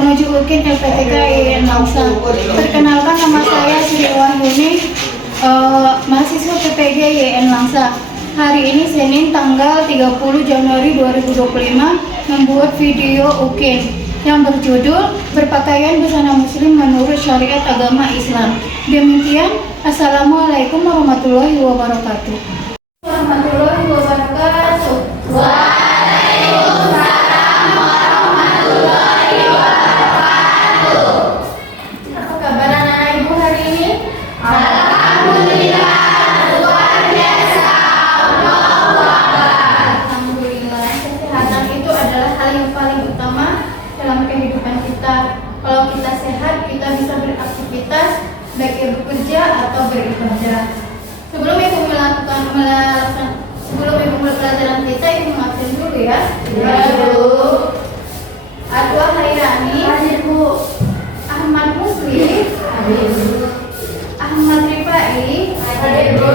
Pemuju UKIN LPTK IAIN Langsa. Perkenalkan, nama saya Sri Wahyuni, mahasiswa PPG IAIN Langsa. Hari ini Senin tanggal 30 Januari 2025 membuat video UKIN yang berjudul Berpakaian Busana Muslim Menurut Syariat Agama Islam. Demikian, Assalamualaikum warahmatullahi wabarakatuh. Warahmatullahi wabarakatuh. Waalaikumsalam warahmatullahi wabarakatuh. Apa kabar anak-anak ibu hari ini? Alhamdulillah, luar biasa. Allahu Akbar. Alhamdulillah, kesehatan itu adalah hal yang paling utama dalam kehidupan kita. Kalau kita sehat, kita bisa beraktivitas, baik bekerja atau beribadah. Sebelum ibu mulai pelajaran kita, ibu maafin dulu ya. Bu. Adwa Hairani. Hadir Bu. Ahmad Muslim. Hadir Bu. Ahmad Rifai. Hadir Bu.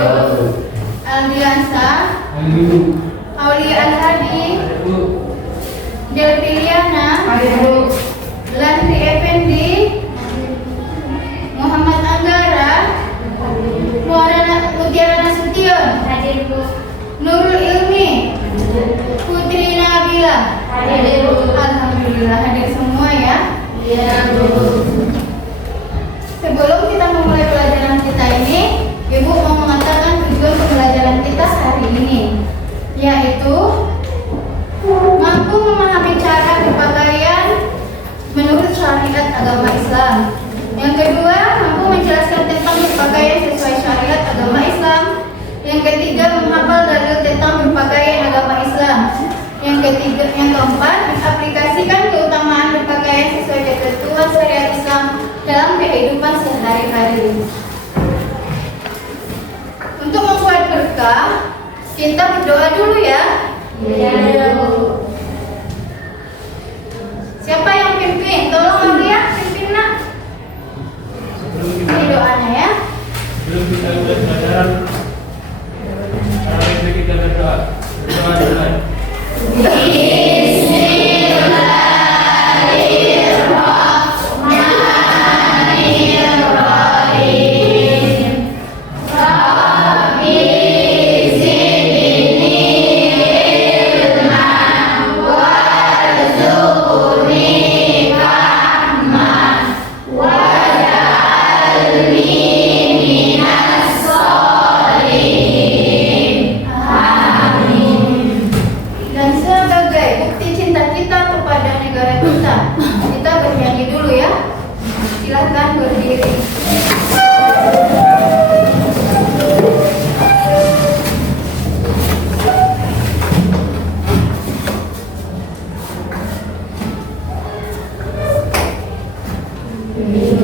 Aldiansa. Hadir Bu. Aulia Al-Hadi. Hadir Bu. Delpiliana. Hadir Bu. Landri Effendi. Muhammad Anggara. Mutiara Nasution. Hadir Bu. Nurul Ilmi. Putri Nabila. Hadir Bu. Alhamdulillah hadir semua ya. Iya Bu. Sebelum kita memulai pelajaran kita ini, Ibu mau mengatakan tujuan pembelajaran kita hari ini, yaitu mampu memahami cara berpakaian menurut syariat agama Islam. Yang kedua, mampu menjelaskan tentang berpakaian sesuai syariat agama Islam. Yang ketiga, menghafal dalil tentang berpakaian agama Islam. Yang keempat, mengaplikasikan keutamaan berpakaian sesuai ketentuan syariat Islam dalam kehidupan sehari-hari. Untuk membuat berkah, kita berdoa dulu ya. Iya Bu. Siapa yang pimpin? Tolong Aulia, pimpin nak. Ini doanya ya. Sebelum kita mulai pelajaran, mari kita berdoa. Berdoa dulu. Silakan berdiri.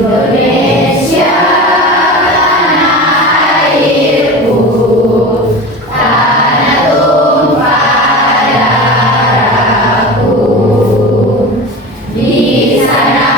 Indonesia tanah airku, tanah tumpah darahku. Di sana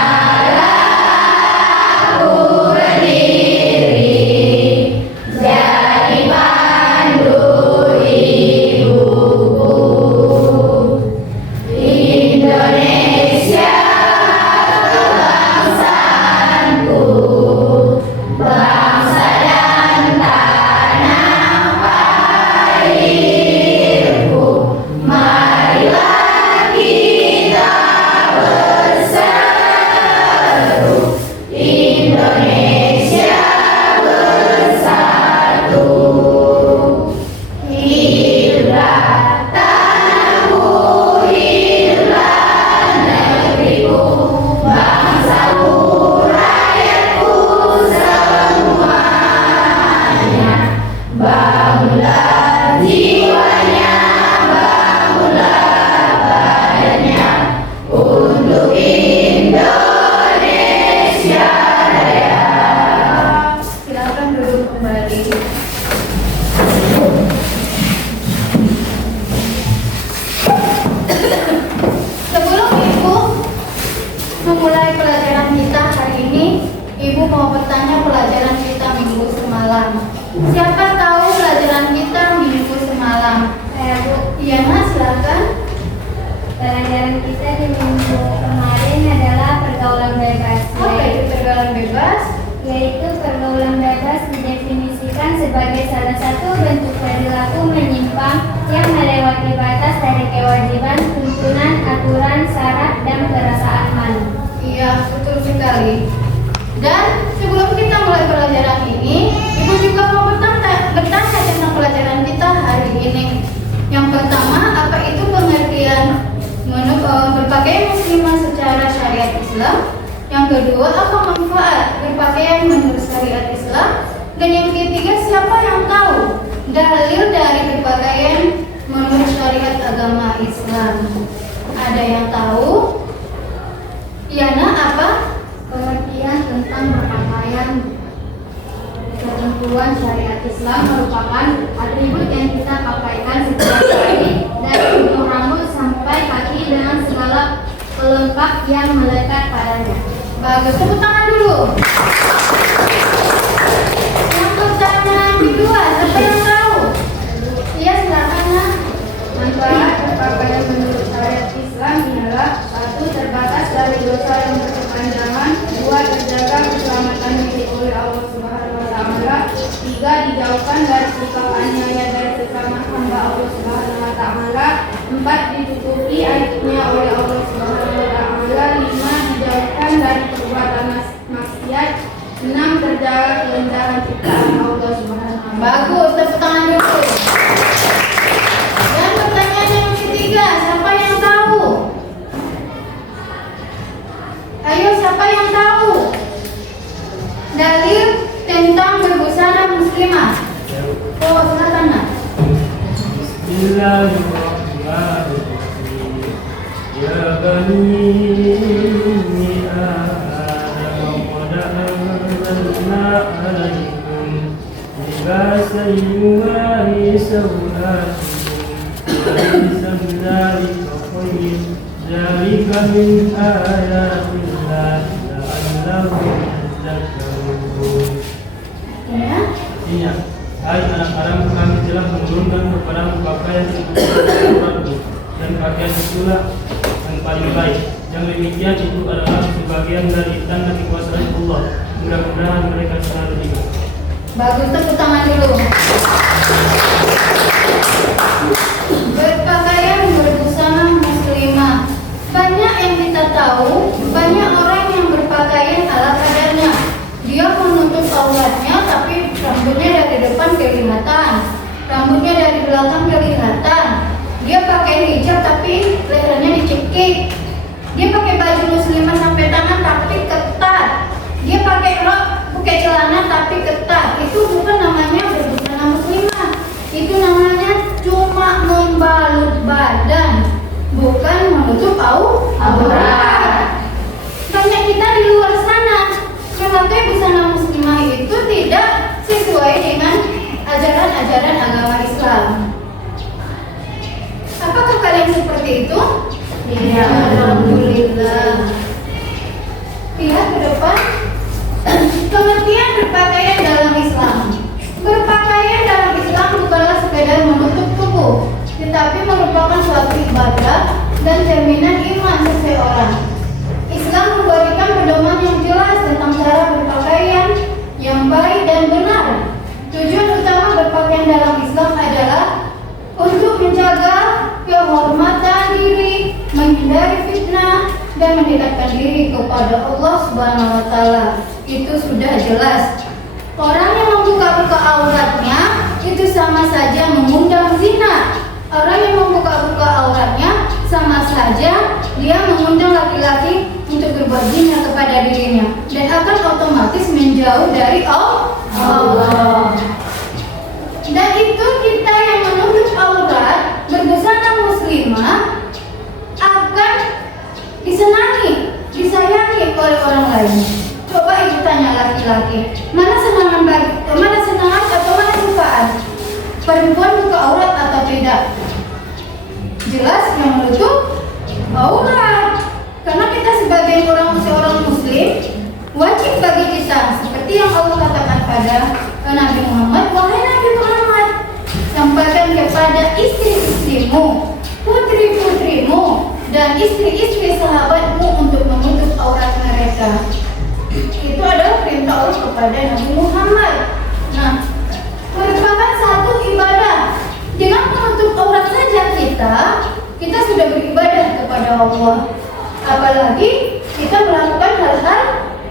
memulai pelajaran kita hari ini, Ibu mau bertanya pelajaran kita minggu semalam. Siapa tahu pelajaran kita minggu semalam? Saya Bu. Iya Mas, silakan. Pelajaran kita di minggu kemarin adalah pergaulan bebas. Apa itu pergaulan bebas? Yaitu pergaulan bebas didefinisikan sebagai salah satu bentuk perilaku menyimpang yang melewati batas dari kewajiban, tuntunan, aturan, syarat, dan perasaan malu. Iya, betul sekali. Dan sebelum kita mulai pelajaran ini, Ibu juga mau bertanya tentang pelajaran kita hari ini. Yang pertama, apa itu pengertian berpakaian muslimah secara syariat Islam? Yang kedua, apa manfaat berpakaian menurut syariat Islam? Dan yang ketiga, siapa yang tahu dalil dari berpakaian menurut syariat agama Islam? Ada yang tahu? Yana, apa? Pengertian tentang berpakaian ketentuan syariat Islam merupakan atribut yang kita pakaikan setiap hari dari ujung rambut sampai kaki dengan segala pelengkap yang melekat padanya. Bagus, tepuk tangan dulu. Yang pertanyaan kedua, siapa yang tahu? Iya, silakan. Nak. Manfaat berpakaian menurut syariat Islam ialah: 1. Terbatas dari dosa yang berkepanjangan. 2. Terjaga keselamatan diri oleh Allah Subhanahu wa Ta'ala. 3. Dijauhkan dari sikap aniaya dari sesama hamba Allah Subhanahu wa Ta'ala. 4. Ditutupi aibnya oleh Allah Subhanahu wa Ta'ala. 5. Dijauhkan dari perbuatan maksiat. 6. Terjaga keindahan ciptaan Allah Subhanahu wa Ta'ala. Bagus, tepuk tangan dulu. Dan pertanyaan yang ketiga, siapa yang tahu? Ayo, siapa yang tahu dalil tentang berbusana muslimah? Oh, silakan. Nak. Bismillahirrahmanirrahim. Ya bani Adam qad anzalna 'alaikum libasan yuwari sawatikum wa libasan dzalika khayr dzalika min ayatillah la'allahum yadhakkarun. Ya. Artinya, hai anak Adam, kami telah menurunkan kepadamu pakaian untuk auratmu, dan pakaian itulah yang paling baik. Yang demikian itu adalah sebagian dari tanda kekuasaan Allah. Mudah-mudahan mereka selalu ingat. Bagus, tepuk tangan dulu. Berpakaian berbusana muslimah. Banyak yang kita tahu, banyak orang yang berpakaian ala kadarnya. Dia menutup auratnya, tapi rambutnya dari depan kelihatan, rambutnya dari belakang kelihatan. Dia pakai hijab, tapi lehernya dicekik. Dia pakai baju muslimah sampai tangan, tapi ketat. Dia pakai rok, pakai celana, tapi ketat. Itu bukan namanya berbusana muslimah. Itu namanya cuma membalut badan, bukan menutup aurat. Banyak kita di luar sana memakai busana muslimah itu tidak sesuai dengan ajaran-ajaran agama Islam. Apakah kalian seperti itu? Iya. Alhamdulillah. Lihat ke depan. Pengertian berpakaian dalam Islam. Berpakaian dalam Islam bukanlah sekedar menutup tubuh, tetapi merupakan suatu ibadah dan cerminan iman seseorang. Islam memberikan pedoman yang jelas tentang cara berpakaian yang baik dan benar. Tujuan utama berpakaian dalam Islam adalah untuk menjaga kehormatan diri, menghindari fitnah, dan mendekatkan diri kepada Allah Subhanahu wa Ta'ala. Itu sudah jelas. Orang yang membuka-buka auratnya itu sama saja mengundang zina. Orang yang membuka-buka auratnya sama saja dia mengundang laki-laki untuk berbuat zina kepada dirinya, dan akan otomatis menjauh dari Allah. Dan itu kita yang menutup aurat berbusana muslimah akan disenangi, disayangi oleh orang lain. Coba ibu tanya laki-laki, mana senangan atau mana sukaan? Perempuan buka aurat atau tidak? Jelas yang menutup aurat. Karena kita sebagai seorang muslim, wajib bagi kita seperti yang Allah katakan pada Nabi Muhammad, wahai Nabi Muhammad, sampaikan kepada istri-istrimu, putri-putrimu, dan istri-istri sahabatmu untuk menutup aurat mereka. menikah. Itu adalah perintah Allah kepada Nabi Muhammad. Nah, merupakan satu ibadah. Dengan menutup aurat saja kita sudah beribadah kepada Allah. Apalagi kita melakukan hal-hal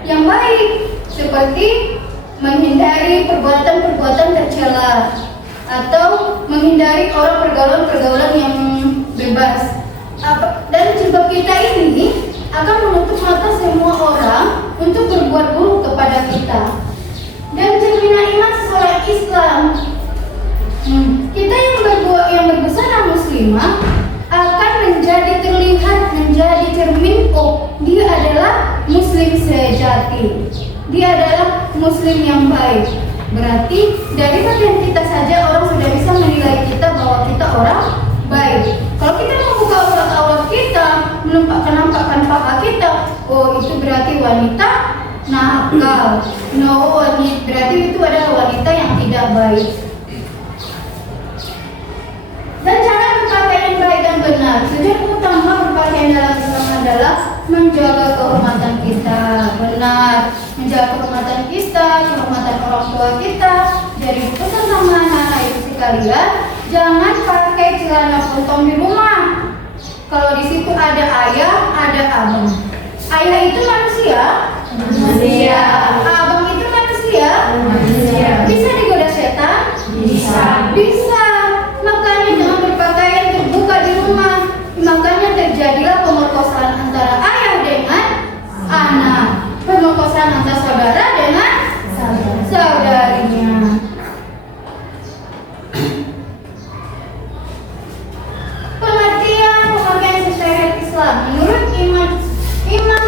yang baik seperti menghindari perbuatan-perbuatan tercela atau menghindari orang pergaulan-pergaulan yang bebas. Dan jilbab kita ini akan menutup mata semua orang untuk berbuat buruk kepada kita. Dan cerminan iman seseorang Islam. Kita yang berbusana muslimah akan terlihat menjadi cermin, oh, dia adalah muslim sejati. Dia adalah muslim yang baik. Berarti dari pakaian kita saja orang sudah bisa menilai kita bahwa kita orang baik. Kalau kita membuka aurat kita, menampakkan paha kita, oh itu berarti wanita nakal. No, berarti itu adalah wanita yang tidak baik. Dan cara berpakaian baik dan benar. Tujuan utama berpakaian dalam Islam adalah menjaga kehormatan kita, benar, menjaga kehormatan kita, kehormatan orang tua kita. Jadi pesan sama anak-anak itu sekalian, jangan pakai celana potong di rumah. Kalau di situ ada ayah, ada abang. Ayah itu manusia, manusia. Abang itu manusia, manusia. Bisa digoda setan, bisa. Makanya jangan berpakaian terbuka di rumah. Makanya terjadilah pemerkosaan antara ayah dengan anak, pemerkosaan antara saudara dengan saudarinya. Pengertian pemakaian secara Islam menurut Imam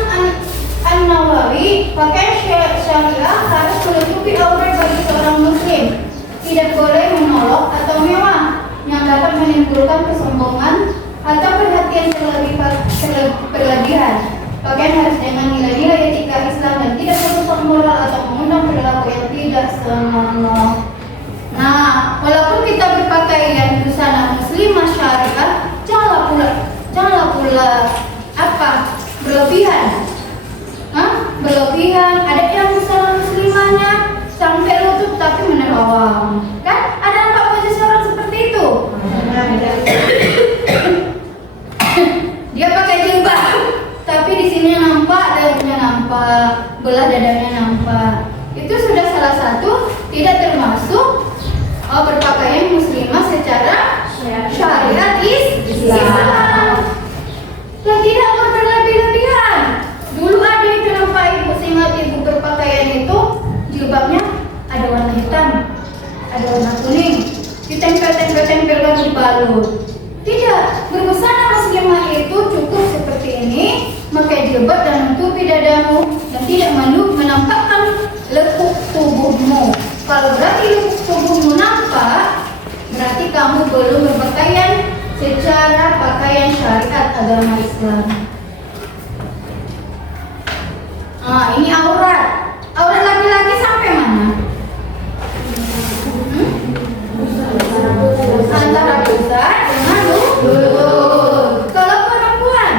An-Nawawi, pakaian syariah harus menutupi aurat bagi seorang muslim. Tidak boleh menolok atau mewah yang dapat menimbulkan kesombongan atau perhatian berlebihan. Pakaian harus dengan nilai-nilai etika Islam dan tidak merusak moral atau mengundang perilaku yang tidak senonoh. Nah, walaupun kita berpakaian busana muslimah syariah, janganlah pula berlebihan. Berlebihan. Ada yang busana muslimahnya sampai lutut tapi menerawang. Kan? Ada nampak posisi orang seperti itu? Dia pakai jilbab, tapi di sini nampak, dagunya nampak, belah dadanya nampak. Itu sudah salah satu tidak termasuk berpakaian muslimah secara syariat Islam. Dan tidak berlebih-lebihan. Dulu ada yang kenapa ibu ingat ibu berpakaian itu jilbabnya ada warna hitam, ada warna kuning, ditempel-tempel dibalut. Tidak, berbusana muslimah itu cukup seperti ini, pakai jilbab dan menutupi dadamu dan tidak menampakkan lekuk tubuhmu. Kalau berarti lekuk tubuhmu nampak, berarti kamu belum berpakaian secara pakaian syariat agama Islam. Nah, ini aurat. Aurat laki-laki sampai mana? Antara pusat dengan lutut. Kalau perempuan,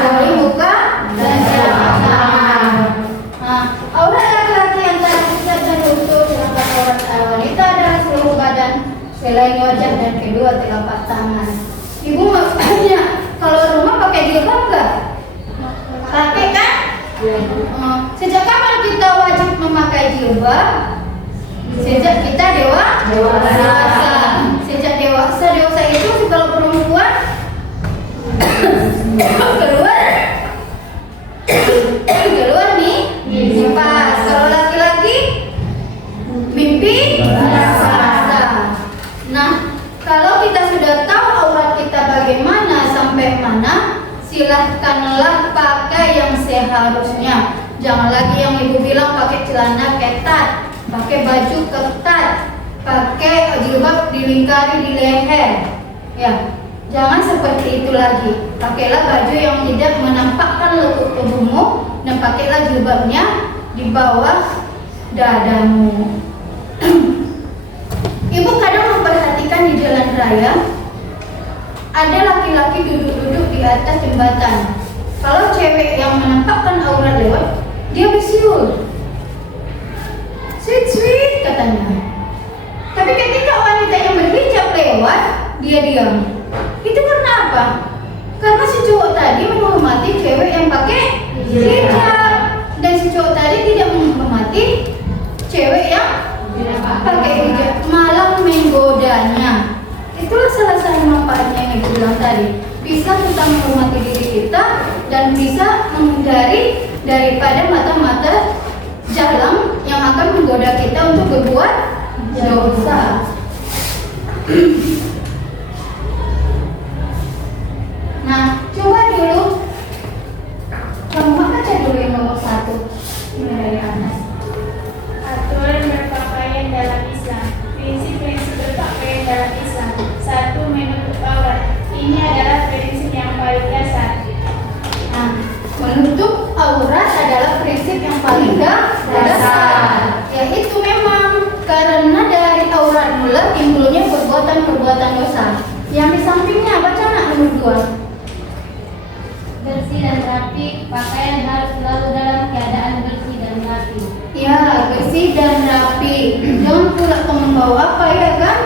dari muka dan tangan. Nah, aurat laki-laki antara pusat dan lutut, sedangkan aurat wanita adalah seluruh badan selain wajah dan kedua telapak tangan. Ibu maksudnya kalau rumah pakai jilbab enggak? Pakai kan? Sejak kapan kita wajib memakai jilbab? Sejak kita dewasa. Sejak dewasa itu kalau perempuan keluar nih pas. Kalau laki-laki mimpi basah. Nah, kalau kita sudah tahu aurat kita bagaimana sampai mana, silahkanlah pakai yang seharusnya. Jangan lagi yang ibu bilang pakai celana ketat, pakai baju ketat, pakai jilbab dilingkari di leher. Ya, jangan seperti itu lagi. Pakailah baju yang tidak menampakkan lekuk tubuhmu dan pakailah jilbabnya di bawah dadamu. Ibu kadang memperhatikan di jalan raya ada laki-laki duduk-duduk di atas jembatan. Kalau cewek yang menampakkan aurat lewat, dia bersiul. Sweet katanya. Tapi ketika wanita yang berhijab lewat, dia diam. Itu karena apa? Karena si cowok tadi menghormati cewek yang pakai hijab, dan si cowok tadi tidak menghormati cewek yang pakai hijab, malah menggodanya. Itulah salah satu manfaatnya yang ibu bilang tadi. Bisa kita menghormati diri kita dan bisa menghindari daripada mata-mata jalan yang akan menggoda kita untuk berbuat dosa. Nah, coba dulu kamu baca dulu yang nomor 1 mulai dari atas. Aturan berpakaian dalam Islam. Prinsip-prinsip berpakaian dalam Islam. 1. Menutup aurat. Ini adalah prinsip yang paling dasar. Nah, menutup aurat adalah prinsip yang paling dasar. Yaitu memang karena dari aurat mula timbulnya perbuatan-perbuatan dosa. Yang di sampingnya baca nak nomor 2. Bersih dan rapi, pakaian harus selalu dalam keadaan bersih dan rapi. Ya, bersih dan rapi. Jangan pula kamu bawa apa ya kan?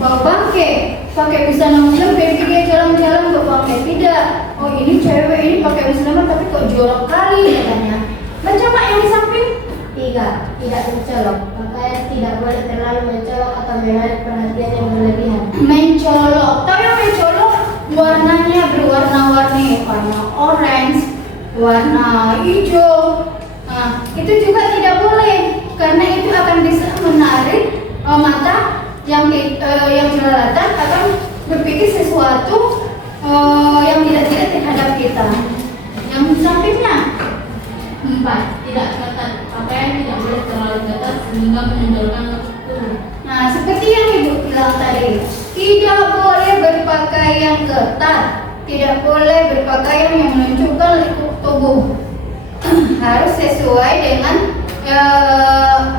Bawa bangke. Pakai busana muslim, pergi dia jalan-jalan bawa bangke. Tidak. Oh ini cewek ini pakai muslimah tapi kok jorok kali katanya. Baca mak yang di samping. 3. Tidak mencolok. Pakaian tidak boleh terlalu mencolok atau menarik perhatian yang berlebihan. Mencolok. Tahu yang mencolok? Warnanya berwarna-warni, warna orange, warna hijau. Nah, itu juga tidak boleh karena itu akan bisa menarik mata yang jelalatan akan berpikir sesuatu yang tidak terhadap kita. Yang sampingnya 4. Tidak ketat. Pakaian tidak boleh terlalu ketat sehingga menonjolkan tubuh. Nah, seperti yang ibu bilang tadi, tidak boleh berpakaian ketat, tidak boleh berpakaian yang menunjukkan lekuk tubuh. Harus sesuai dengan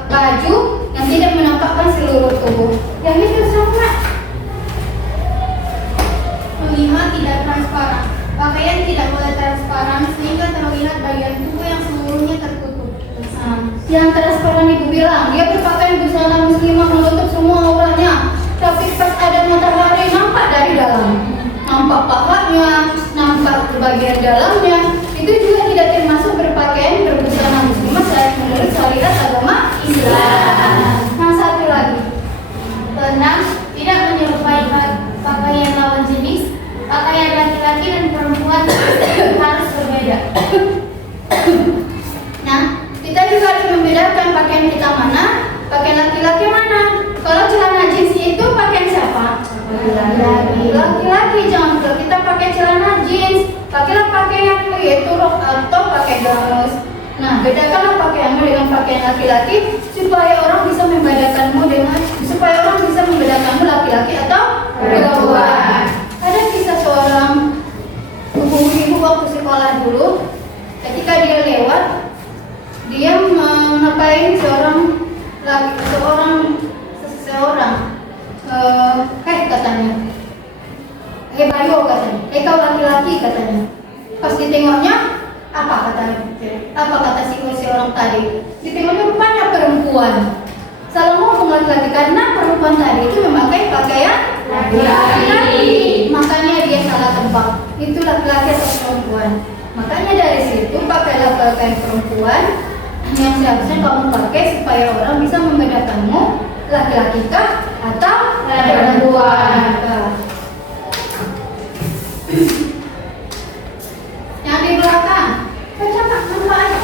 baju yang tidak menampakkan seluruh tubuh. Yang itu sama. 5. Tidak transparan. Pakaian tidak boleh transparan sehingga terlihat bagian tubuh yang seluruhnya tertutup. Yang transparan ibu bilang, dia berpakaian busana muslimah menutup semua auratnya, tapi pas ada matahari nampak dari dalam, nampak pahanya, nampak bagian dalamnya. Itu juga tidak termasuk berpakaian berbusana muslimah menurut syariat agama Islam. Nah, satu lagi. 6. Tidak menyerupai pakaian lawan jenis. Pakaian laki-laki dan perempuan harus berbeda. Nah, kita juga harus membedakan pakaian kita mana, pakaian laki-laki mana. Kalau celana jeans itu pakaian siapa? Laki-laki. Jangan kalau kita pakai celana jeans, pakailah pakaian yaitu rok atau pakai gamis. Nah, bedakanlah pakaianmu dengan pakaian laki-laki supaya orang bisa membedakanmu laki-laki atau perempuan. Ada kisah seorang ibu waktu sekolah dulu, ketika dia lewat, dia mengapain seseorang katanya, Bayo katanya, kau laki-laki katanya. Pas ditengoknya, apa kata si orang tadi? Ditengoknya rupanya perempuan. Salah ngomong laki-laki karena perempuan tadi itu memakai pakaian laki-laki. Makanya dia salah tebak. Itu laki-laki atau perempuan. Makanya dari situ pakailah pakaian perempuan yang seharusnya kamu pakai supaya orang bisa membedakanmu laki-laki kah atau perempuan. Yang di belakang, baca Pak, manfaatnya.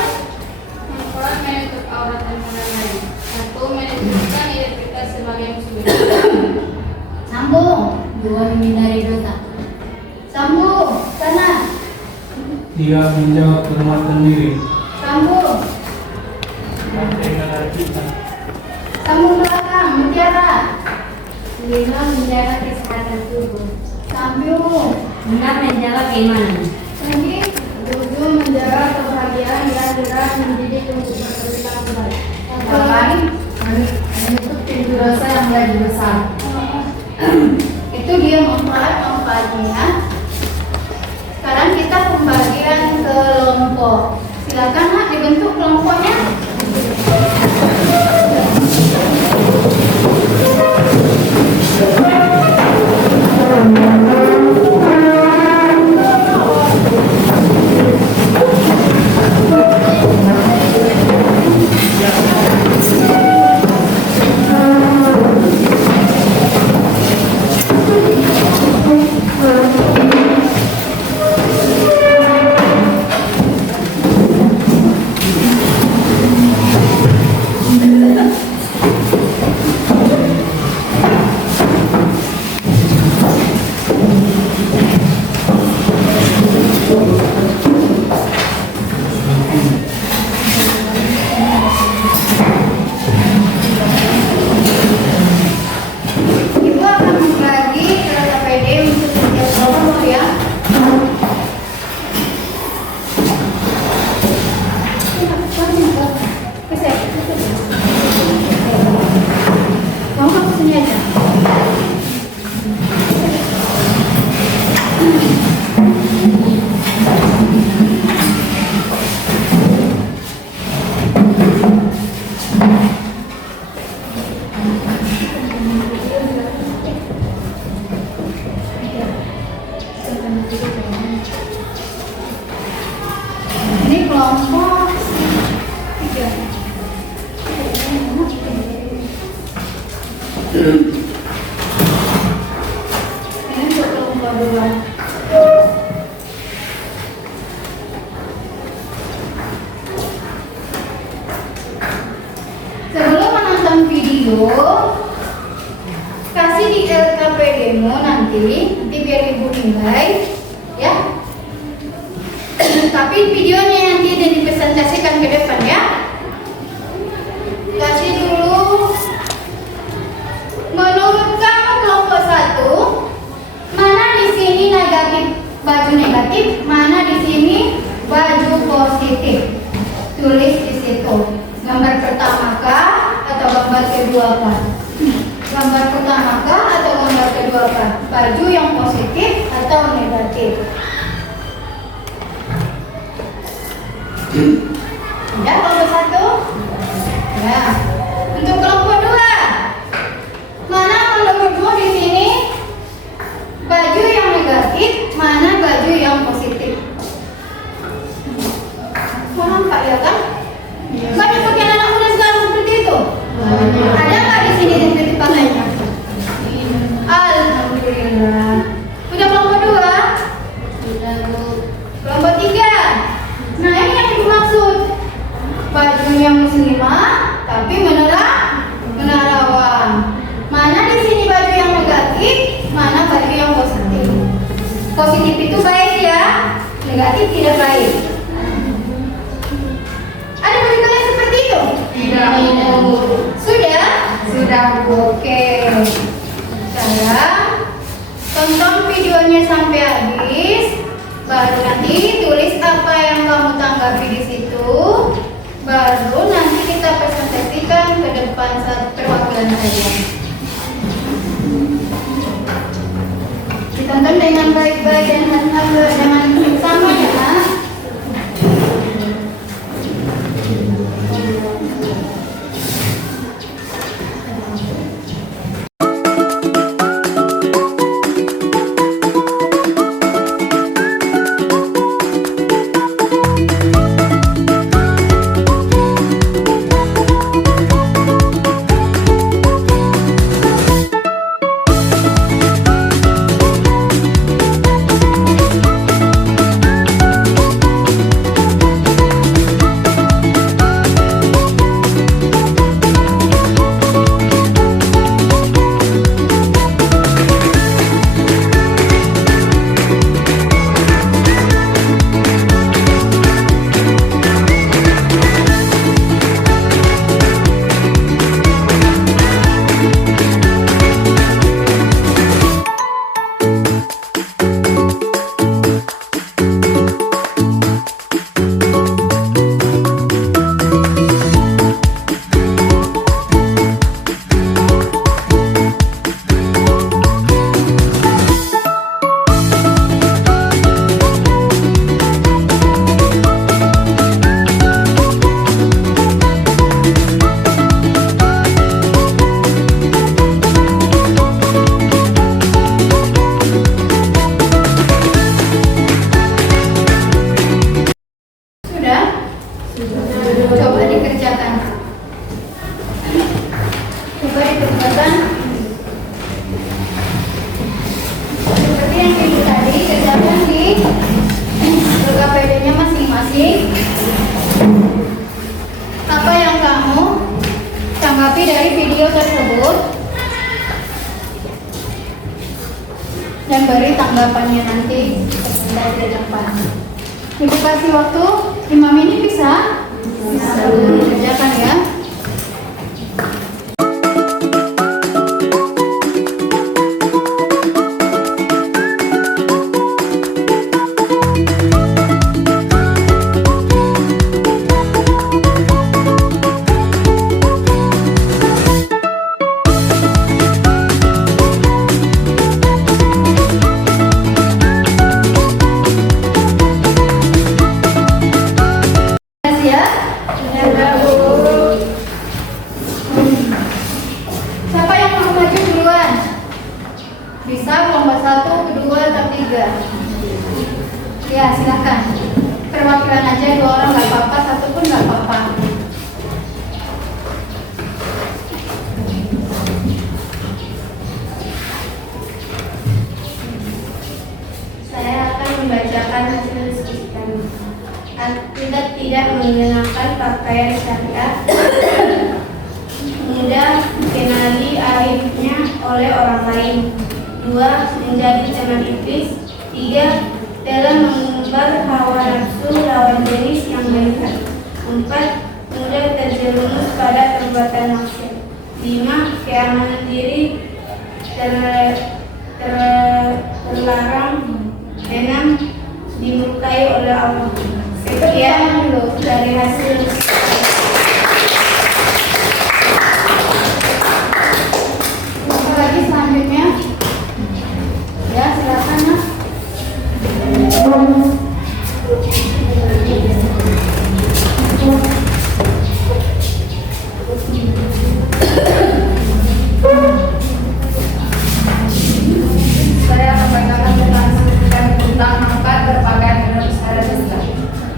Manfaat menutup aurat dan lain-lain. 1. Menunjukkan identitas sebagai muslim. Sambung. 2. Menghindari dosa. Sambung, sana. 3. Menjaga kehormatan diri. Sambung. Sambung belakang, mutiara. 5. Menjaga kesehatan tubuh. Sambung. 6. Menjaga keimanan. Lagi. 7. Menjaga kebahagiaan dan berat mendidik untuk berperilaku baik. 8. Menutup pintu dosa yang lagi besar. Itu dia manfaat-manfaatnya. Sekarang kita pembagian kelompok. Silakan Nak dibentuk kelompoknya. Ibu akan membagi data PD untuk setiap kelompok ya. Kamu ke sini aja. Ini kelompok 3. Ini untuk kelompok 2. Sebelum menonton video, kasih di LKPD-mu nanti biar ibu nilai ya. Tapi videonya nanti dipresentasikan ke depan ya. Kasih dulu. Menurut kamu kelompok 1, mana di sini negatif, baju negatif, mana di sini baju positif? Tulis di situ. Gambar pertama kah atau gambar kedua kah? Gambar pertama kah atau gambar kedua kah? Baju yang positif atau negatif? Ya, kelompok 1. Ya. Untuk kelompok 2, mana menurutmu di sini baju yang negatif, mana baju yang positif? Mau nampak ya kan? Banyak pakaian anak muda sekarang seperti itu. Ada nggak di sini yang seperti pakainya? Alhamdulillah. Udah kelompok 2? Sudah Bu. Kelompok 3. Nah ini yang dimaksud bajunya muslimah tapi menerawang. Mana di sini baju yang negatif, mana baju yang positif? Positif itu baik ya, negatif tidak baik. Ada bagi kalian seperti itu? Tidak, Bu. Sudah? Sudah, Bu. Oke. Sekarang tonton videonya sampai habis. Baru nanti tulis apa yang kamu tanggapi di situ. Baru nanti kita presentasikan ke depan saat perwakilan saja. Ditonton dengan baik-baik dan dengan sama ya, Nak. video tersebut dan beri tanggapannya nanti di depan. Ibu kasih waktu 5 menit bisa? Bisa kerjakan ya. Siapa yang mau maju duluan? Bisa lomba 1, 2, atau 3. Ya, silakan. Perwakilan aja 2 orang nggak apa-apa, 1 pun nggak apa-apa. Saya akan membacakan hasil diskusi kami. Kita tidak mengenakan pakaian syariat, mudah dikenali aibnya oleh orang lain. 2. Menjadi teman iblis. 3. Dalam mengumbar hawa nafsu lawan jenis yang melihat. 4. Mudah terjerumus pada perbuatan maksiat. 5. Keamanan diri terlarang. 6. Dimurkai oleh Allah. Sekian dulu dari hasil. Apa lagi selanjutnya? Ya, silakan ya. Saya membacakan tentang manfaat berpakaian menurut syariat Islam.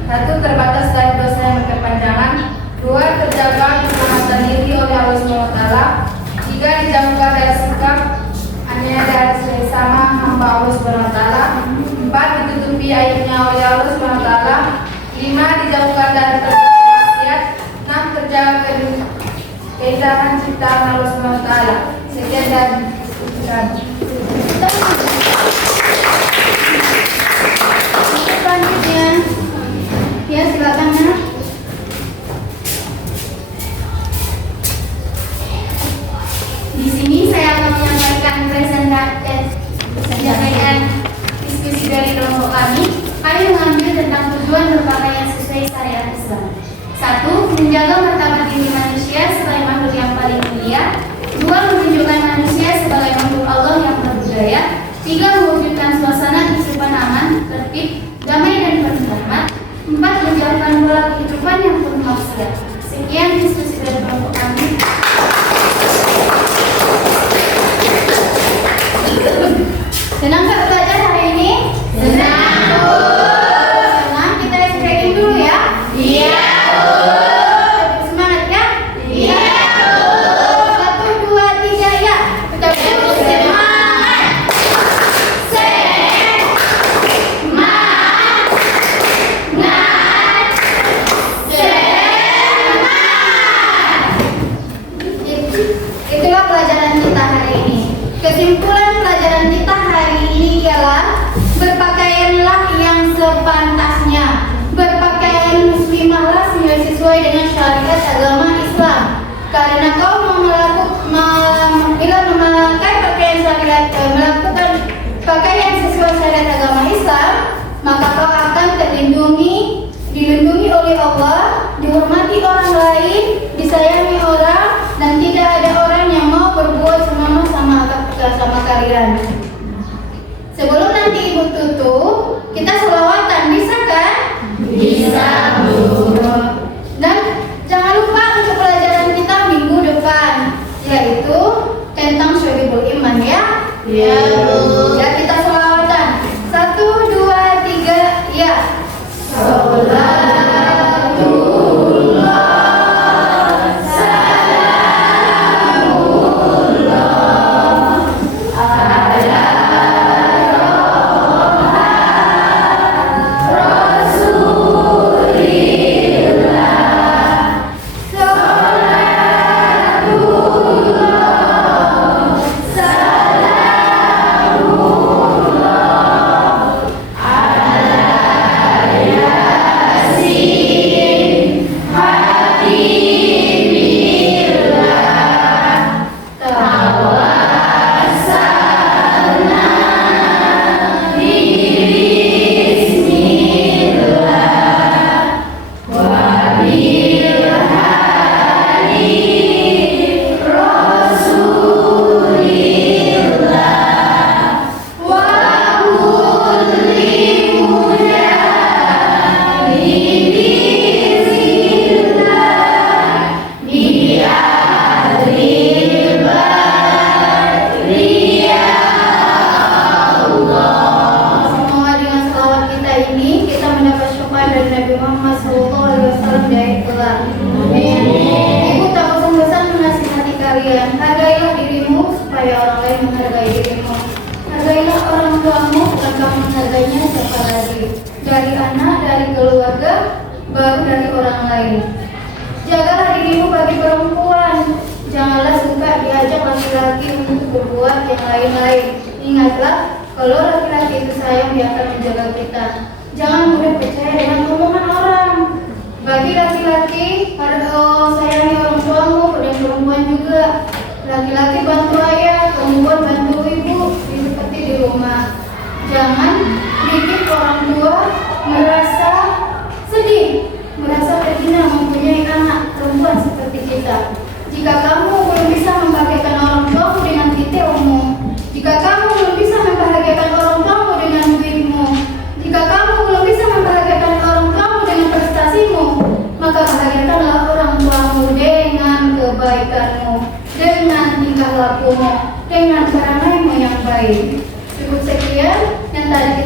1. Terbatas dari dosa yang berkepanjangan. 2. Terjaga keselamatan diri oleh Allah SWT. 3. Dijauhkan dari sikap aniaya dari sesama hamba Allah SWT. 4. Ditutupi aibnya oleh Allah SWT. 5. Dijauhkan dari perbuatan maksiat. 6. Terjaga keindahan ciptaan Allah SWT. Sekian dari Selanjutnya, ya silakan ya. Di sini saya akan menyampaikan diskusi dari kelompok kami. Kami mengambil tentang tujuan berpakaian sesuai syariat Islam. 1. Menjaga martabat diri manusia sebagai makhluk yang paling mulia. 2. Menunjukkan manusia sebagai makhluk Allah yang berbudaya. 3. Mewujudkan suasana kehidupan aman, tertib, damai dan berhormat. 4. Menjauhkan pola kehidupan yang penuh maksiat. Sekian diskusi dari kelompok kami. Senang nggak belajar hari ini? Senang, kita stretching dulu ya? Iya. Semangat ya? Iya. 1, 2, 3, ya. Kita semangat. Itulah pelajaran kita hari ini. Kesimpulan pelajaran kita hari ini ialah berpakaianlah yang sepantasnya. Berpakaian muslimahlah sesuai dengan syariat agama Islam. Karena kau memakai pakaian syariat, melakukan pakaian sesuai syariat agama Islam, maka kau akan dilindungi oleh Allah, dihormati orang lain, disayangi orang, dan tidak ada orang yang mau berbuat senonoh sama kalian. Sebelum nanti ibu tutup, kita selawatan, bisa kan? Bisa, Bu. Dan jangan lupa untuk pelajaran kita minggu depan, yaitu tentang syuhibul iman ya. Ya, Bu. Ya, kita selawatan. 1, 2, 3, ya. Salatullah supaya orang lain menghargai dirimu. Hargailah orang tuamu, bukan kamu menghargainya siapa lagi. Dari anak, dari keluarga, baru dari orang lain. Jagalah dirimu bagi perempuan. Janganlah suka diajak laki-laki untuk berbuat yang lain-lain. Ingatlah, kalau laki-laki itu sayang, dia akan menjaga kita. Jangan mudah percaya dengan omongan orang. Bagi laki-laki, sayangi orang tuamu, dan perempuan juga. Laki-laki bantu ayah, perempuan bantu ibu, seperti di rumah. Jangan bikin orang tua merasa sedih, merasa terhina mempunyai anak perempuan seperti kita. Jika kamu belum bisa membahagiakan orang tuamu dengan titelmu, jika kamu belum bisa membahagiakan orang tuamu dengan duitmu, jika kamu belum bisa membahagiakan orang tuamu dengan prestasimu, maka bahagiakanlah orang tuamu dengan kebaikanmu, dengan tingkah lakumu, dengan peranaimu yang baik. Cukup sekian yang tadi